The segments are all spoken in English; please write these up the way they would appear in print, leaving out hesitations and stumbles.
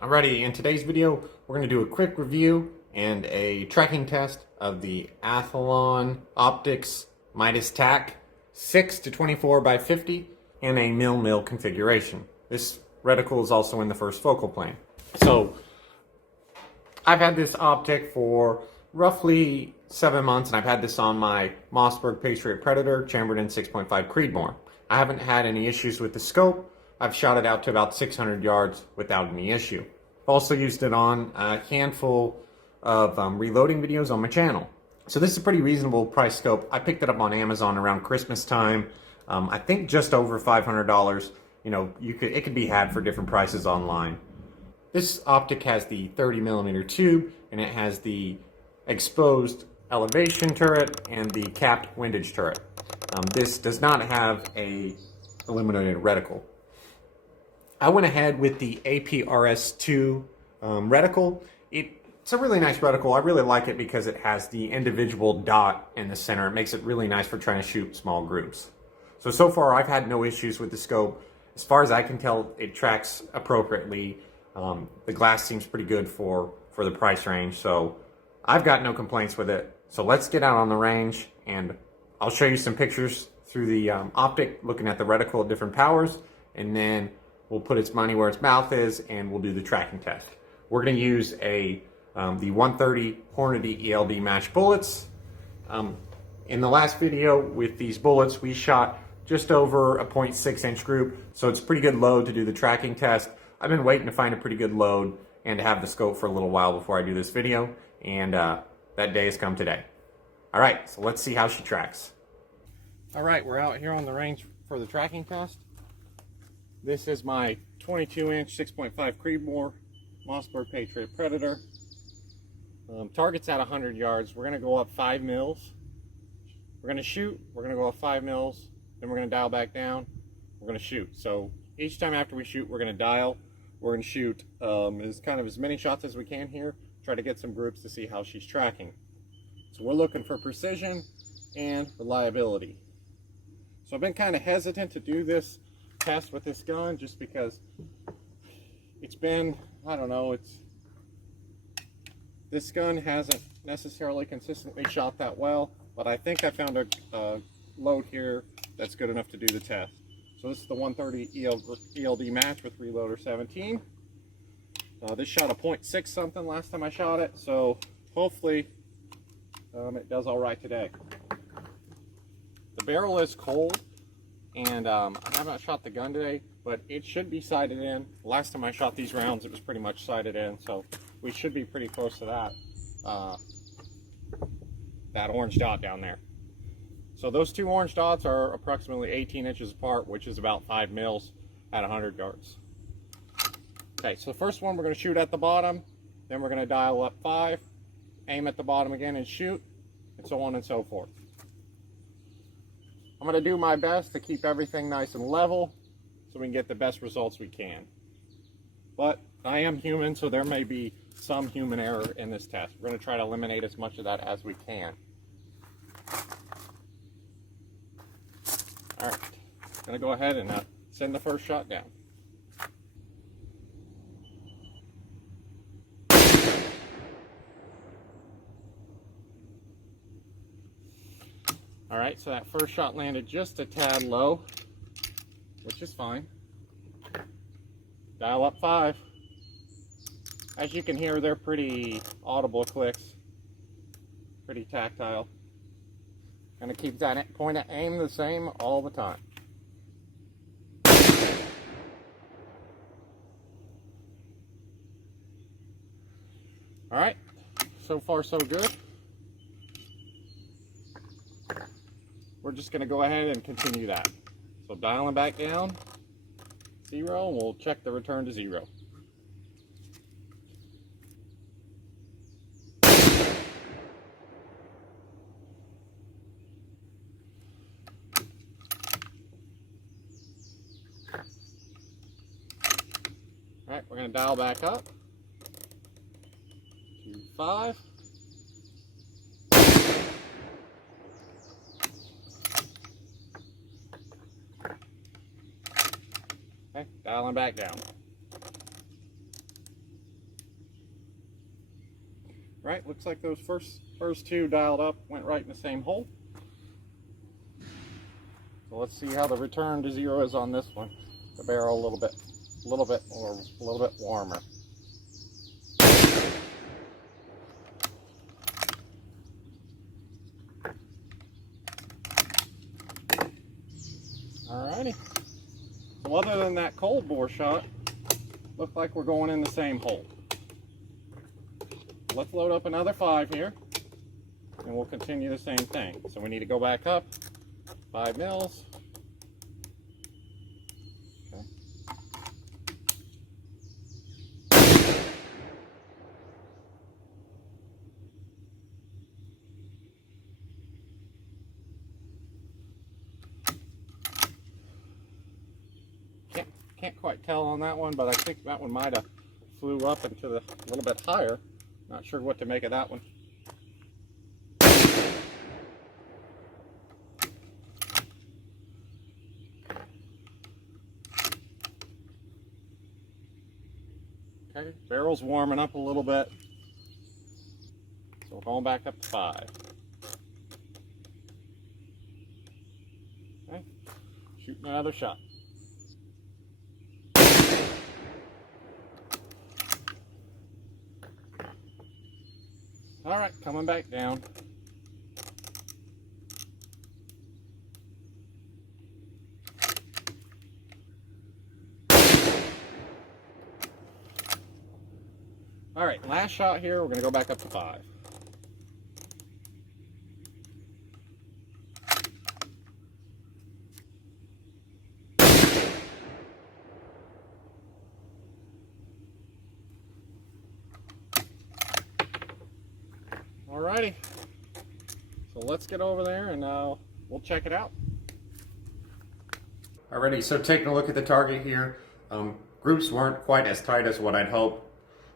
Alrighty, in today's video, we're going to do a quick review and a tracking test of the Athlon Optics Midas Tac 6-24x50 in a mil configuration. This reticle is also in the first focal plane. So, I've had this optic for roughly 7 months, and I've had this on my Mossberg Patriot Predator chambered in 6.5 Creedmoor. I haven't had any issues with the scope. I've shot it out to about 600 yards without any issue. I've also used it on a handful of reloading videos on my channel. So this is a pretty reasonable price scope. I picked it up on Amazon around Christmas time. I think just over $500. You know, it could be had for different prices online. This optic has the 30mm tube, and it has the exposed elevation turret and the capped windage turret. This does not have a illuminated reticle. I went ahead with the APRS-2 reticle. It's a really nice reticle. I really like it because it has the individual dot in the center. It makes it really nice for trying to shoot small groups. So far I've had no issues with the scope. As far as I can tell, it tracks appropriately. The glass seems pretty good for the price range, so I've got no complaints with it. So let's get out on the range, and I'll show you some pictures through the optic, looking at the reticle at different powers, and then we'll put its money where its mouth is, and we'll do the tracking test. We're going to use the 130 Hornady ELD match bullets. In the last video with these bullets, we shot just over a 0.6 inch group, so it's a pretty good load to do the tracking test. I've been waiting to find a pretty good load and to have the scope for a little while before I do this video, and that day has come today. All right, so let's see how she tracks. All right, we're out here on the range for the tracking test. This is my 22-inch 6.5 Creedmoor Mossberg Patriot Predator. Target's at 100 yards. We're going to go up 5 mils. We're going to shoot. We're going to go up 5 mils. Then we're going to dial back down. We're going to shoot. So each time after we shoot, we're going to dial. We're going to shoot as many shots as we can here. Try to get some groups to see how she's tracking. So we're looking for precision and reliability. So I've been kind of hesitant to do this test with this gun just because it's been, I don't know, this gun hasn't necessarily consistently shot that well, but I think I found a load here that's good enough to do the test. So this is the 130 ELD match with reloader 17. This shot a 0.6 something last time I shot it, so hopefully it does all right today. The barrel is cold, and I haven't shot the gun today, but it should be sighted in. Last time I shot these rounds, it was pretty much sighted in, so we should be pretty close to that orange dot down there. So those two orange dots are approximately 18 inches apart, which is about 5 mils at 100 yards. Okay, so the first one we're going to shoot at the bottom, then we're going to dial up 5, aim at the bottom again and shoot, and so on and so forth. I'm going to do my best to keep everything nice and level so we can get the best results we can. But I am human, so there may be some human error in this test. We're going to try to eliminate as much of that as we can. All right, I'm going to go ahead and send the first shot down. All right, so that first shot landed just a tad low, which is fine. Dial up 5. As you can hear, they're pretty audible clicks, pretty tactile. Gonna keep that point of aim the same all the time. All right, so far so good. We're just going to go ahead and continue that. So dialing back down, 0, and we'll check the return to 0. All right, we're going to dial back up to 5. Okay, dialing back down. Right, looks like those first two dialed up went right in the same hole. So let's see how the return to zero is on this one. The barrel a little bit warmer. Alrighty. So other than that cold bore shot, looks like we're going in the same hole. Let's load up another 5 here, and we'll continue the same thing. So we need to go back up 5 mils. Okay. Can't quite tell on that one, but I think that one might have flew up into the a little bit higher. Not sure what to make of that one. Okay, barrel's warming up a little bit. So we're going back up to 5. Okay, shooting another shot. All right, coming back down. All right, last shot here. We're going to go back up to 5. Alrighty, so let's get over there and we'll check it out. Alrighty, so taking a look at the target here, groups weren't quite as tight as what I'd hoped.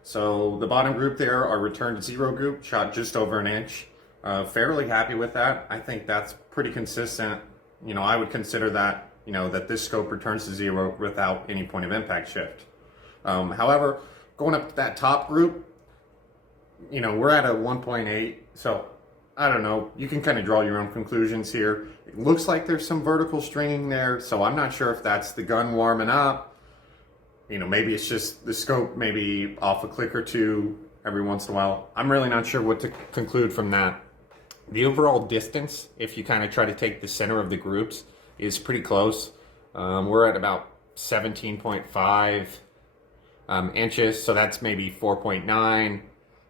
So the bottom group there, our return to zero group, shot just over an inch. Fairly happy with that. I think that's pretty consistent. You know, I would consider that, you know, that this scope returns to zero without any point of impact shift. However, going up to that top group, you know, we're at a 1.8, so I don't know. You can kind of draw your own conclusions here. It looks like there's some vertical stringing there, so I'm not sure if that's the gun warming up. You know, maybe it's just the scope maybe off a click or two every once in a while. I'm really not sure what to conclude from that. The overall distance, if you kind of try to take the center of the groups, is pretty close. We're at about 17.5 inches, so that's maybe 4.9.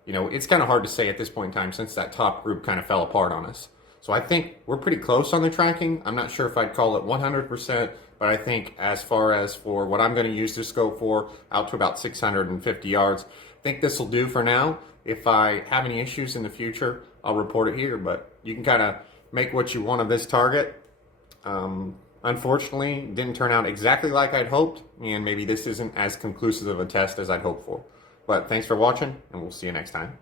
You know, it's kind of hard to say at this point in time since that top group kind of fell apart on us. So I think we're pretty close on the tracking. I'm not sure if I'd call it 100%, but I think as far as for what I'm going to use this scope for, out to about 650 yards, I think this will do for now. If I have any issues in the future, I'll report it here, but you can kind of make what you want of this target. Unfortunately, it didn't turn out exactly like I'd hoped, and maybe this isn't as conclusive of a test as I'd hoped for. But thanks for watching, and we'll see you next time.